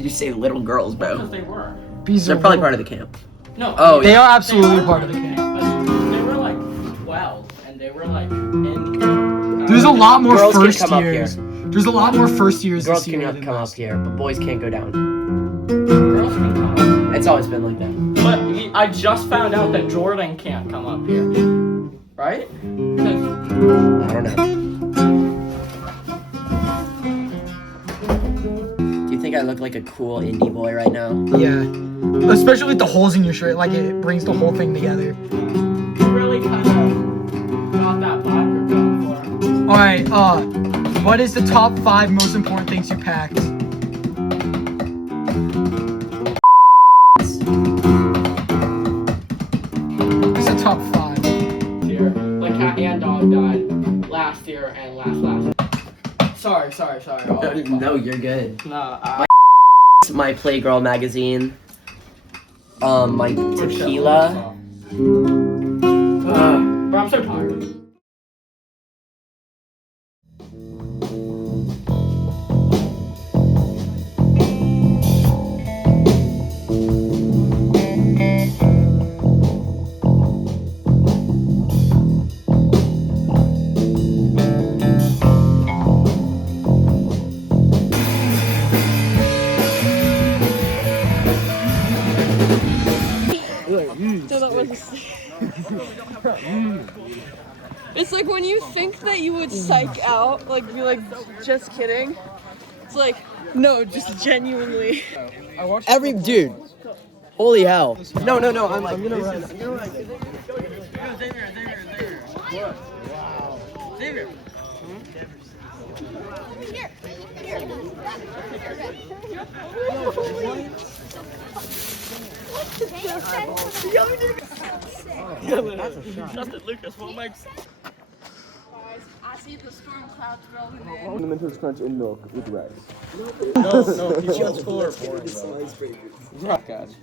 did you say little girls, bro? Because they were. They're probably part of the camp. No. Oh, they yeah. are absolutely part of the camp. But they were like 12, and they were like in. There's a lot more Girls can first come up years. here. There's a lot more first years Girls this year can than come up last year. here, but boys can't go down. Girls can come up. It's always been like that. But I just found out that Jordan can't come up here. Right? I don't know. Do you think I look like a cool indie boy right now? Yeah. Especially with the holes in your shirt, like it brings the whole thing together. You really kind of got that vibe you're going for. Alright, what is the top 5 most important things you packed? What's the top 5? Here. Like cat and dog died last year and last. Sorry. No, you're good. No, My Playgirl magazine. My tequila. But I'm so tired. It's like when you think that you would psych out, like be like, just kidding. It's like, no, just genuinely. Every dude. Holy hell. No. I'm gonna run. Xavier. Justin Lucas, what makes? Guys, I see the storm clouds rolling in. Fundamentals crunch in milk with rice. No, people are boring. Guys,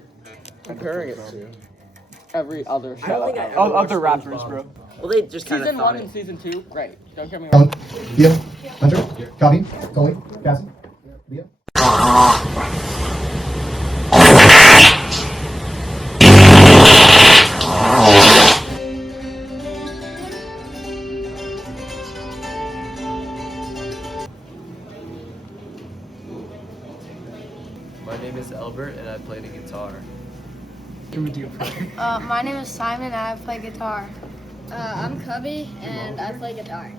comparing it to Every other I don't show. think I ever Other watched rappers, SpongeBob. bro. Well, they just kind of Season thought 1 it. and Season 2, great. Don't get me wrong. Leah, Hunter, Copy, Coley, Cassie, Leah. My name is Albert and I play the guitar. My name is Simon and I play guitar. I'm Cubby and I play guitar.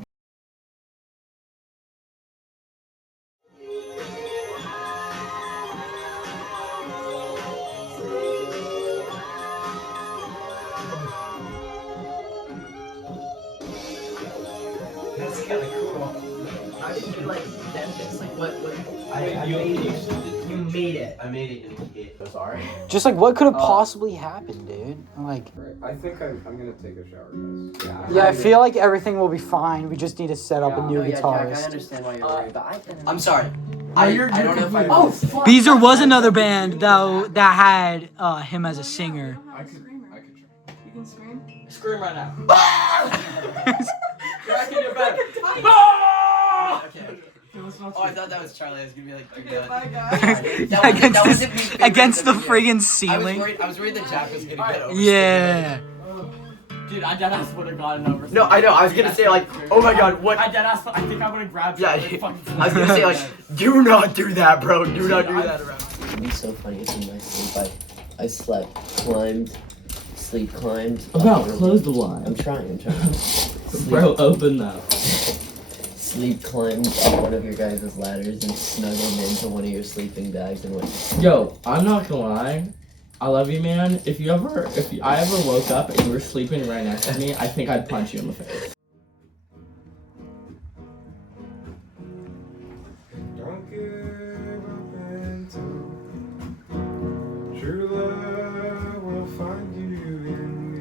That's kind of cool. How did you like get this? Like what? I made it. You made it. I made it in the gate. So sorry. Just like, what could have possibly happened, dude? Like, I think I'm gonna take a shower, guys. yeah, I feel like everything will be fine. We just need to set up a new Jack, I guitarist. understand why you're worried, but I'm sorry. I don't know if I. Oh, Beezer was another band though that had him as a singer. I could try. You can scream? Scream right now. Back in your bed. Okay. Oh, I thought that was Charlie. I was gonna be like, Okay, bye guys. Against the friggin' I was ceiling. worried that Jack was gonna get over. Yeah. Dude, I deadass would have gotten over. No, I know. I was gonna say like, oh my god, what? I deadass. I think I would have grabbed you. Yeah, and fucking I was gonna say like, do not do that, bro. Do not do that around. It'd be so funny if in my sleep I slept, climbed. Close the blind. I'm trying. Bro, open that. Sleep, climbed up one of your guys' ladders and snuggled into one of your sleeping bags and went. Yo, I'm not gonna lie. I love you, man. If I ever woke up and you were sleeping right next to me, I think I'd punch you in the face. Don't give up until true love will find you in me.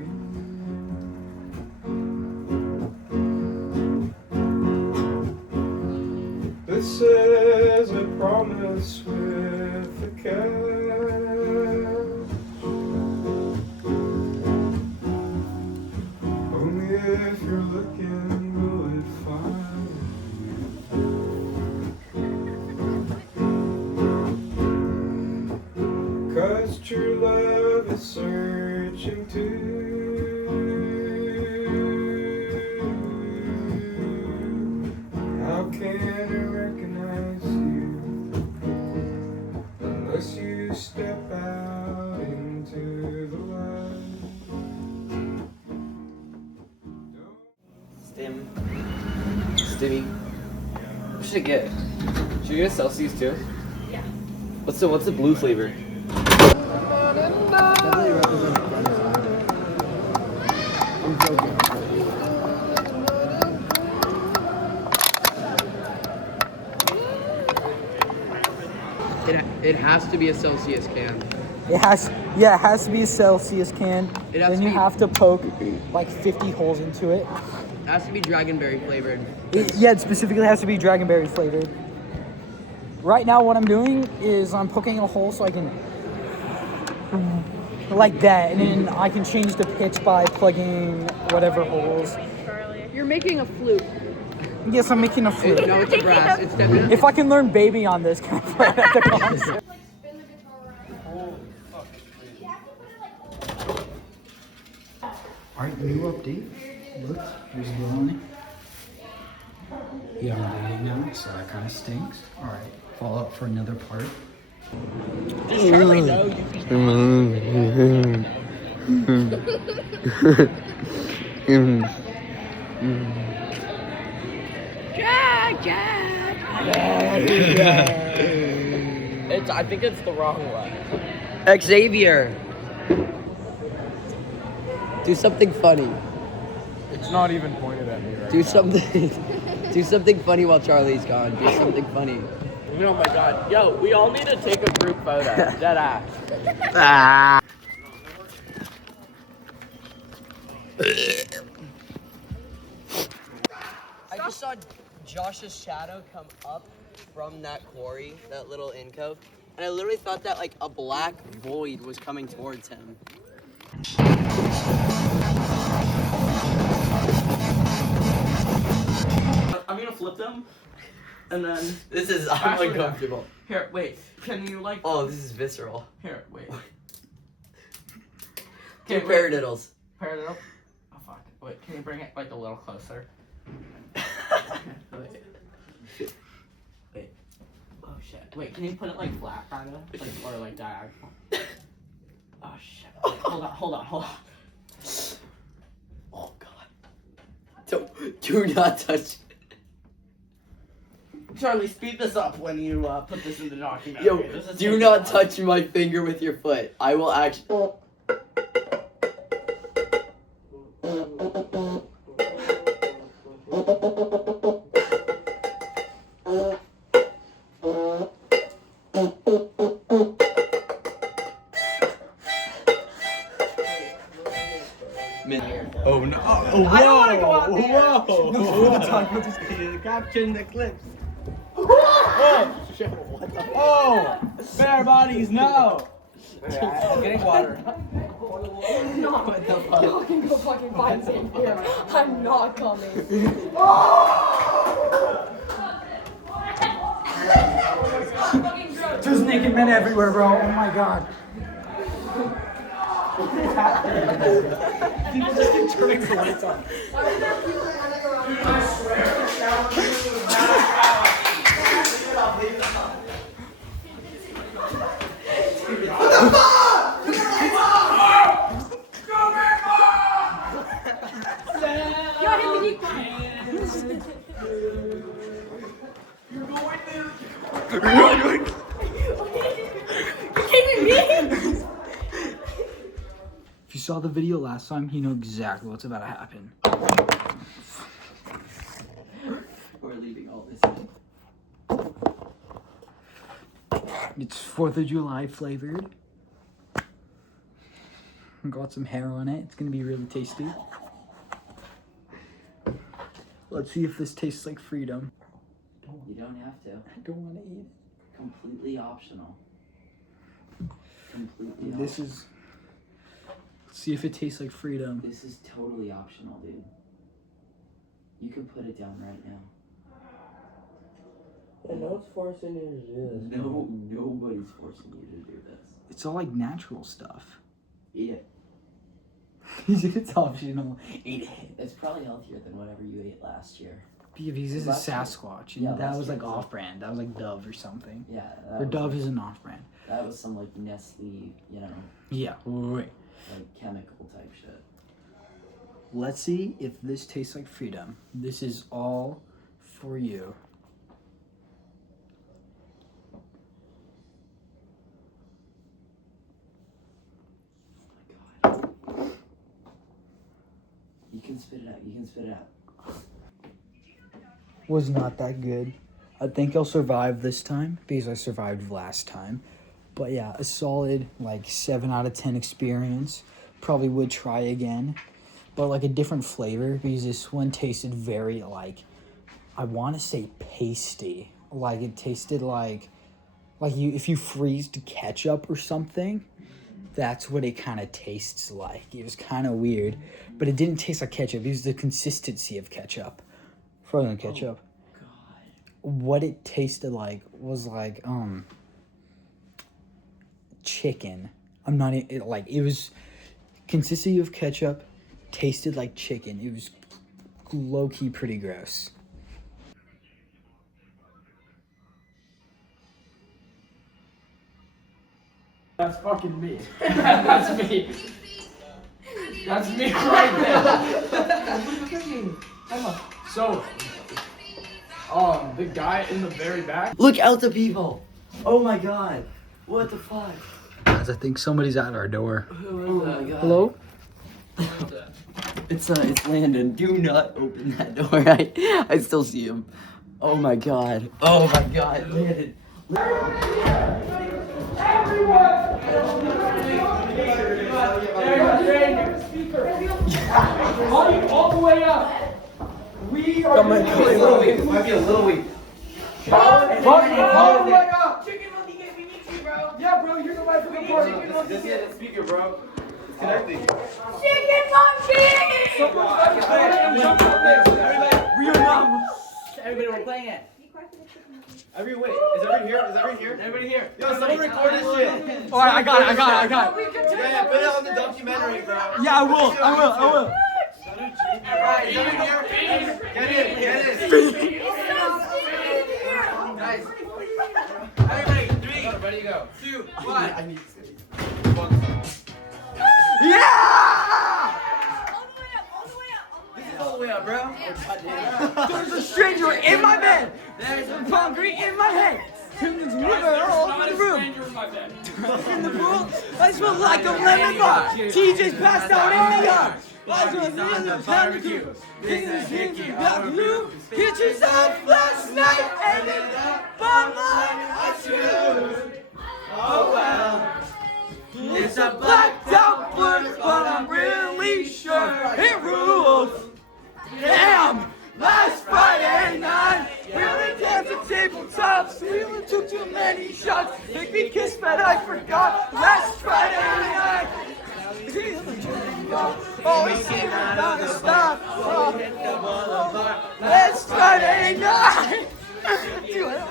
This is a promise with a catch. Only if you're looking will it find you. still searching too. How can I recognize you unless you step out into the light? Stimmy. What should I get? Should we get Celsius too? Yeah. What's the blue flavor? It has to be a Celsius can. It has to be a Celsius can. It has Then to you be- have to poke like 50 holes into it. It has to be dragonberry flavored. It specifically has to be dragonberry flavored. Right now, what I'm doing is I'm poking a hole so I can like that, and then I can change the pitch by plugging whatever holes. You're making a flute. Yes, I'm making a flute. No, it's a brass. It's definitely. If I can learn baby on this, can I play it at the concert? Alright, new update. Look, here's the line. Yeah, I'm dating now, so that kind of stinks. Alright, follow up for another part. Does Charlie know you I think it's the wrong one. Xavier. Do something funny. It's not even pointed at me right Do something. Do something funny while Charlie's gone. Do something funny. Oh my god. Yo, we all need to take a group photo. Dead ass. I just saw Josh's shadow come up from that quarry, that little in cove, and I literally thought that like a black void was coming towards him. I'm gonna flip them, and then This is Actually, uncomfortable. here. Wait, can you like? Oh, this is visceral. Here, wait. Do Okay, wait. paradiddles. Parallel. Oh fuck. Wait, can you bring it like a little closer? Wait. Wait. Oh shit. Wait, can you put it like flat, kinda, like or like diagonal? Oh shit. Wait, hold on. Oh god. Do not touch. Charlie, speed this up when you put this in the document. Yo, Okay, this is do taking not a while. touch my finger with your foot. I will actually. Oh no! Oh, whoa! I don't wanna go out there. Caption the clips. Oh! Oh! Bare bodies, no! I'm getting water. Y'all can go fucking find some here. I'm not coming. There's naked men everywhere, bro. Oh my god. People just keep turning the lights on. If you saw the video last time, you know exactly what's about to happen. We're leaving all this in. It's 4th of July flavored. Got some hair on it. It's gonna be really tasty. Let's see if this tastes like freedom. You don't have to. I don't want to eat it. Completely optional. Completely This optional. is. Let's see if it tastes like freedom. This is totally optional, dude. You can put it down right now. No one's forcing you to do this. No, nobody's forcing you to do this. It's all like natural stuff. Eat it. It's optional. Eat it. It's probably healthier than whatever you ate last year. Because this is Last year- Sasquatch, and yeah, that last was year like was like- off-brand. That was like Dove or something. Yeah. Or Dove is an off-brand. That was some like Nestle, you know, Yeah. Wait. like chemical type shit. Let's see if this tastes like freedom. This is all for you. You can spit it out. You can spit it out. Was not that good. I think I'll survive this time because I survived last time. But yeah, a solid like 7 out of 10 experience. Probably would try again. But like a different flavor because this one tasted very like, I want to say pasty. Like it tasted like you if you freezed ketchup or something. That's what it kind of tastes like. It was kind of weird, but it didn't taste like ketchup. It was the consistency of ketchup. Frozen ketchup. Oh, God. What it tasted like was like chicken. I'm not like it was consistency of ketchup, tasted like chicken. It was low key pretty gross. That's fucking me. That's me. That's me right there. So, the guy in the very back. Look out the people! Oh my god! What the fuck? Guys, I think somebody's at our door. Oh my god. Hello? It's Landon. Do not open that door. I still see him. Oh my god. Oh my god. Landon. All the way up. We are. Might be a little weak. Might be a little weak. All the way up. Chicken monkey, we need you, bro. Yeah, bro, you're the right for the party. Just get the speaker, bro. It's connecting. Chicken monkey! We are not. Everybody, we're playing it. Wait, is everybody here? Is everybody here? Everybody here. Yo, someone record this shit. Alright, I got it. Yeah, put it on the documentary, bro. Yeah, I will. Alright, is everyone here? Get in. Nice. Everybody, 3. Ready, go. 2, 1. I need to see. Yeah! This is all the way up, bro. There's a stranger in my bed. There's a concrete in my head. There's a river all over the room. In the pool, I smell like a lemon bar. TJ's passed out in the yard. I smell like a barbecue. This is Hickey about you. Pictures of last night and the bottom line I choose. Oh well. It's a blacked out blur, but I'm really sure it rules. Damn! Last Friday night, we only danced at tabletops. We only took too many shots. Make me kiss, but I forgot. Last Friday night. Always seem not to stop. Last Friday night. Do it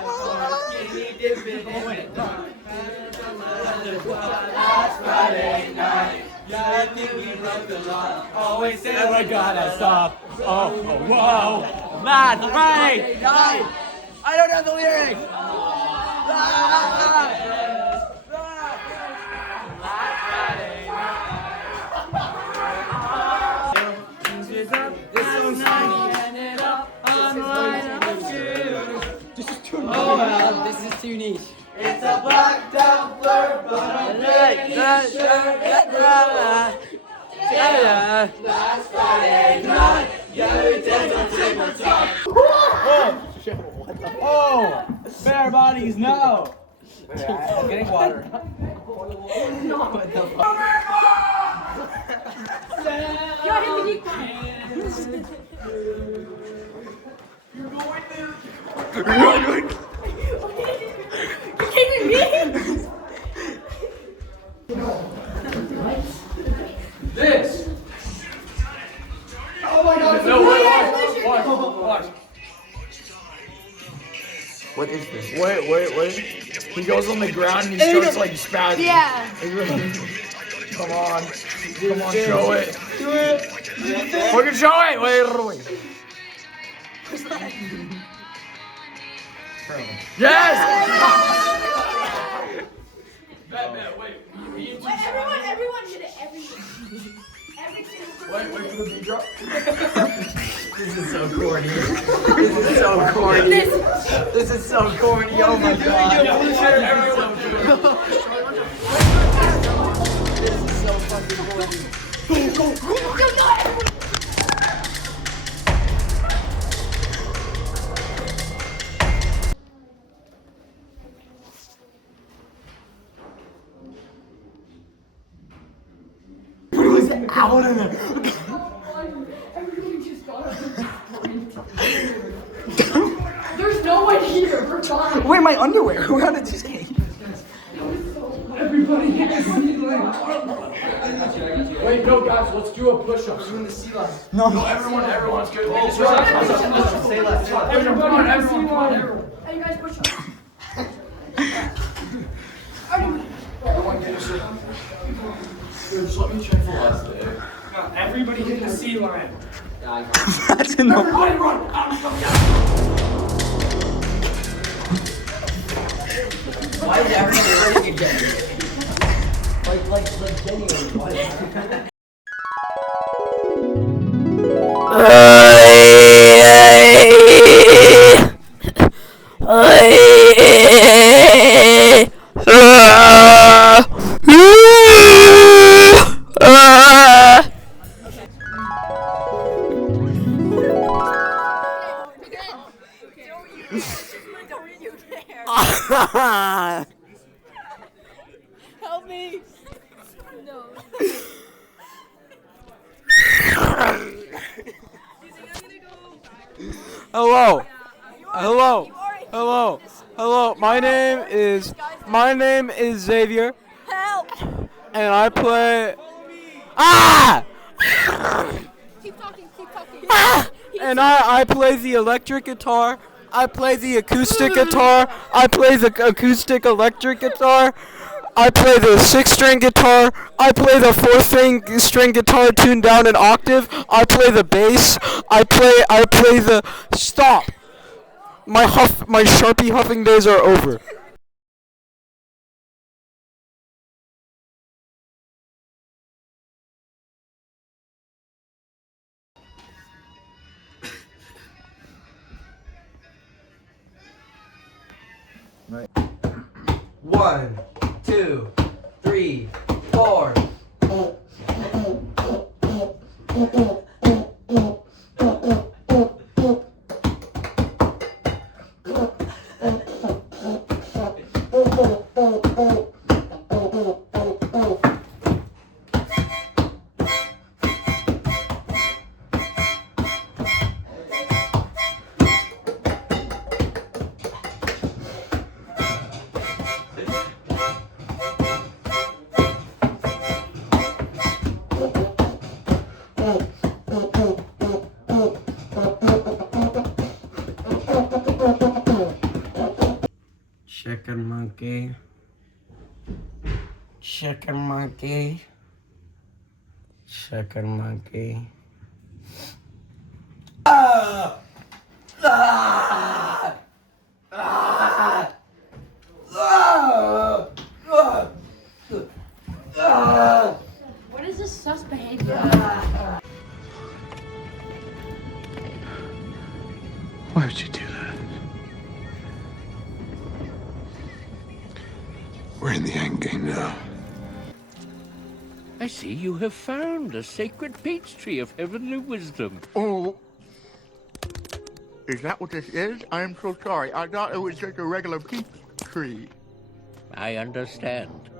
Last Friday night. Yeah, I think we broke the law. Always say we gotta stop. Oh, whoa. Last Friday night. I don't know the lyrics. Oh well, this is too niche. It's a blacked out blur, but I'm really sure it's right. Yeah. Last Friday night, yeah, we danced on tabletop. Oh, shit, what the? Oh, bare bodies, no. I'm getting water. What the fuck? This. Oh my god. No, watch. What is this? Wait. He goes on the ground and he starts like spazzing. Yeah. Come on. Come on, show it. Do it. Fucking show it. Wait. Yes! Everyone did it. Wait for the beat drop. This is so corny. This is so corny. Oh my god. This is so fucking corny. Go. Out of there. There's no one here. We're fine. Where my underwear? How did this get? Everybody. Wait, no, guys, let's do a push-up. Doing the sea line. No, everyone's good. Say less. Everyone. Hey, you guys push up. Everyone get a shit. Dude, just let me check the last day. Everybody hit the sea line. That's enough. Everybody run! Why is everyone running again? Like genuinely, why? Help me. No. Hello. My name is Xavier. Help. And I play. Keep talking. And I play the electric guitar. I play the acoustic guitar. I play the acoustic electric guitar. I play the 6-string guitar. I play the 4-string guitar tuned down an octave. I play the bass. I play the. Stop. My Sharpie huffing days are over. Right. 1, 2, 3, 4. Chicken monkey. What is this sus behavior? Why would you do that? We're in the end game now. I see you have found a sacred peach tree of heavenly wisdom. Oh. Is that what this is? I am so sorry. I thought it was just a regular peach tree. I understand.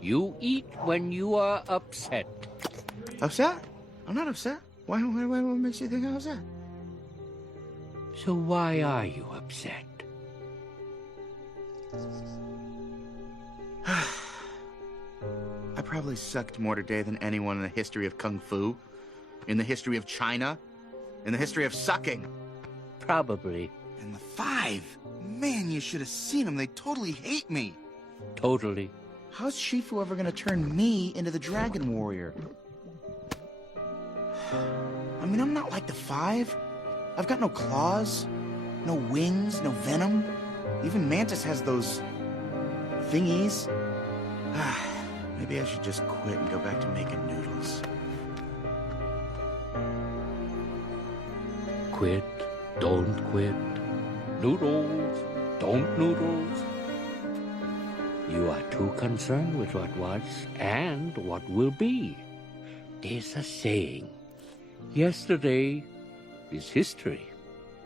You eat when you are upset. Upset? I'm not upset. What makes you think I'm upset? So why are you upset? I probably sucked more today than anyone in the history of Kung Fu, in the history of China, in the history of sucking. Probably. And the 5. Man, you should have seen them. They totally hate me. Totally. How's Shifu ever gonna turn me into the Dragon Warrior? I mean, I'm not like the Five. I've got no claws, no wings, no venom. Even Mantis has those thingies. Maybe I should just quit and go back to making noodles. Quit, don't quit. Noodles, don't noodles. You are too concerned with what was and what will be. There's a saying. Yesterday is history.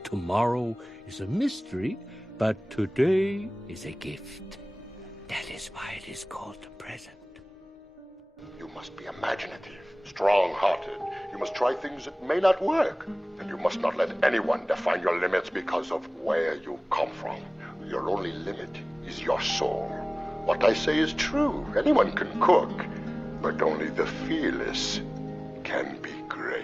Tomorrow is a mystery, but today is a gift. That is why it is called the present. You must be imaginative, strong-hearted. You must try things that may not work. And you must not let anyone define your limits because of where you come from. Your only limit is your soul. What I say is true. Anyone can cook, but only the fearless can be great.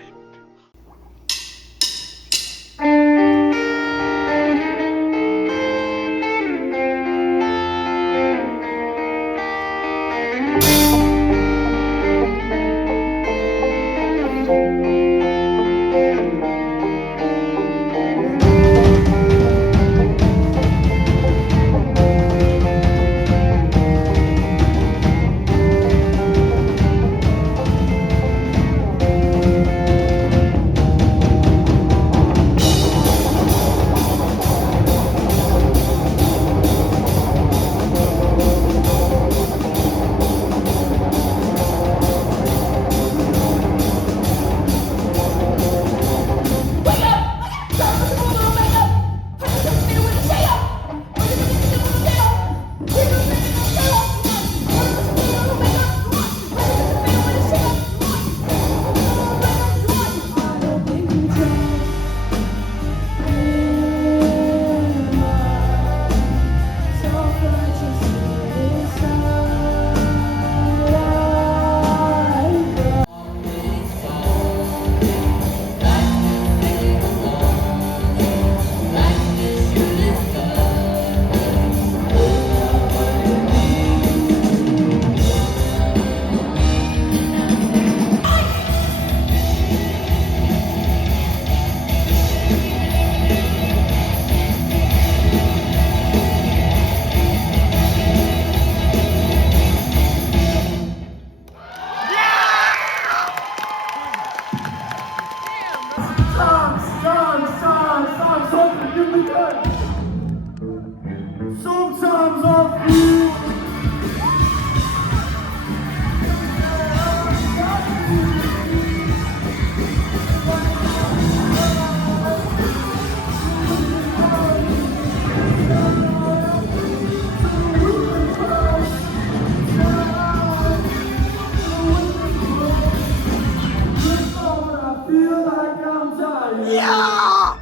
Sometimes I feel like I'm tired. Yeah!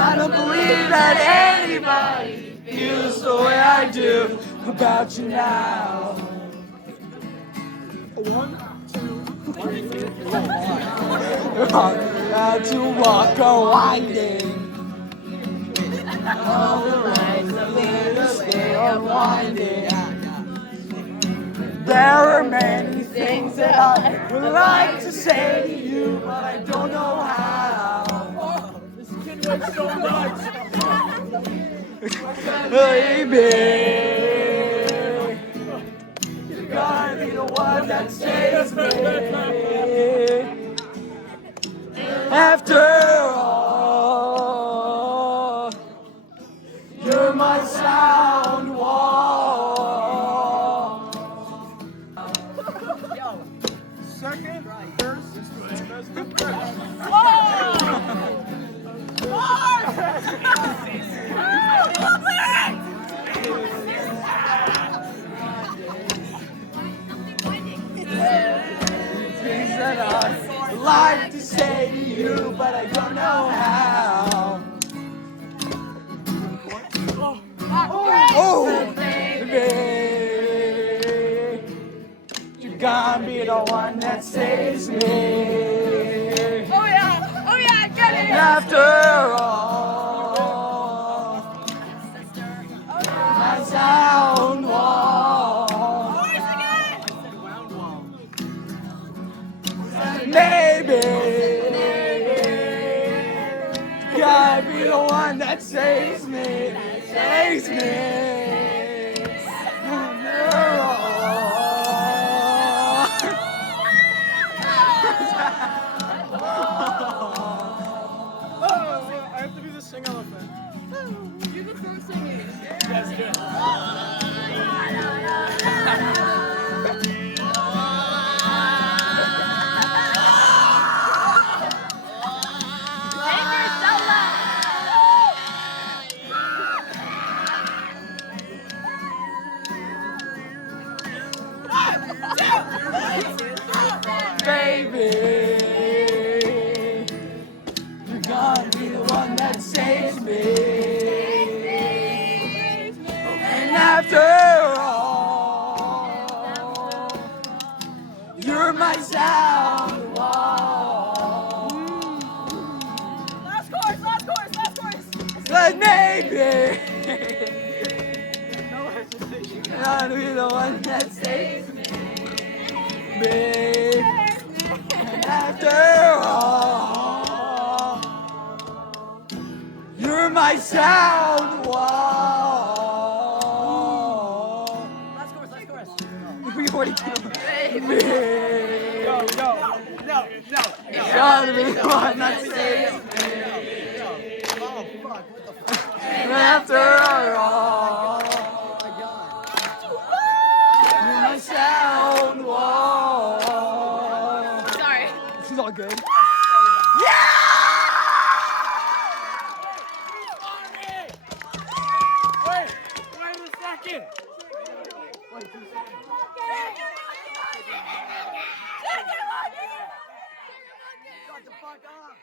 I don't believe that anybody feels the way I do about you now. 1, 2, 3, 4. How to walk a winding. All the rights of leaders stay unwinding. There are many things that I would like to say to you, but I don't know how. This kid went so nuts. Baby, you gotta be the one that saves me. After all, you're my sound wall. Second. you, but I don't know how. Oh, baby, you gotta be the one that saves me. Oh yeah, get it. After all, my sound wall. Maybe, gotta be the one that saves me, saves me. After I have to do the sing elephant. You go through singing. Yes, do it. baby, you're gonna be the one that saves me. And after all, you're my sound wall. Last chorus. But maybe I'll be the one that saves me, babe. And after all, you're my sound wall. Last chorus. We already killed him. Babe. No. Gotta be the one that saves me. Oh, fuck. What the fuck? And after all, you're my sound wall. Sorry. This is all good. Wait a second. Shut the fuck up.